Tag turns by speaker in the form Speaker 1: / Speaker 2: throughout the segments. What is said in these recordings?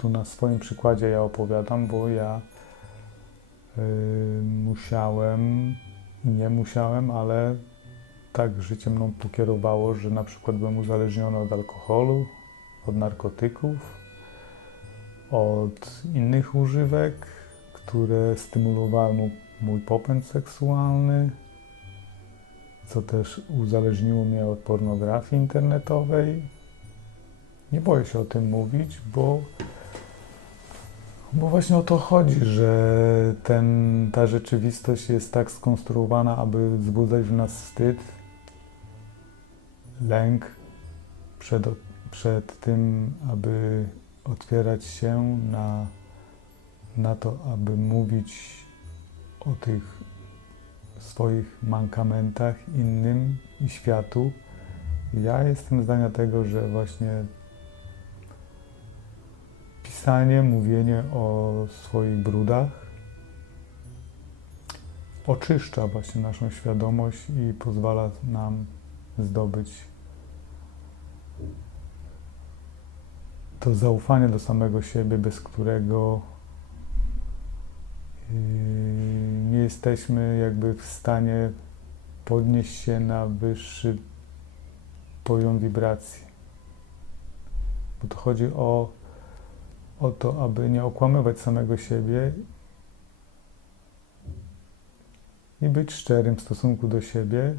Speaker 1: tu na swoim przykładzie ja opowiadam, bo ja y, musiałem, nie musiałem, ale tak życie mną pokierowało, że na przykład byłem uzależniony od alkoholu, od narkotyków, od innych używek, które stymulowały mu- mój popęd seksualny, co też uzależniło mnie od pornografii internetowej. Nie boję się o tym mówić, bo, bo właśnie o to chodzi, że ten, ta rzeczywistość jest tak skonstruowana, aby wzbudzać w nas wstyd, lęk przed, przed tym, aby otwierać się na, na to, aby mówić o tych swoich mankamentach innym i światu. Ja jestem zdania tego, że właśnie pisanie, mówienie o swoich brudach oczyszcza właśnie naszą świadomość i pozwala nam zdobyć to zaufanie do samego siebie, bez którego yy, nie jesteśmy jakby w stanie podnieść się na wyższy poziom wibracji. Bo to chodzi o, o to, aby nie okłamywać samego siebie i być szczerym w stosunku do siebie,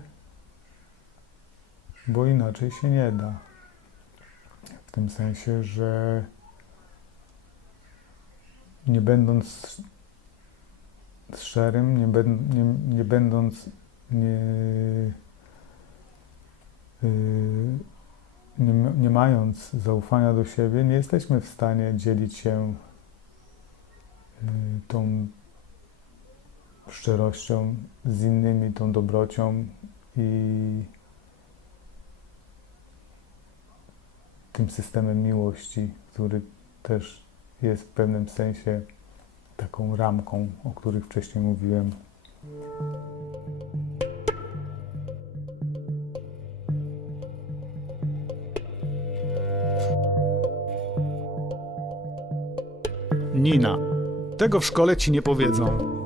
Speaker 1: bo inaczej się nie da. W tym sensie, że nie będąc szczerym, nie, będ, nie, nie będąc nie, yy, nie, nie mając zaufania do siebie, nie jesteśmy w stanie dzielić się yy, tą szczerością z innymi, tą dobrocią i tym systemem miłości, który też jest w pewnym sensie taką ramką, o których wcześniej mówiłem.
Speaker 2: Nina. Tego w szkole ci nie powiedzą.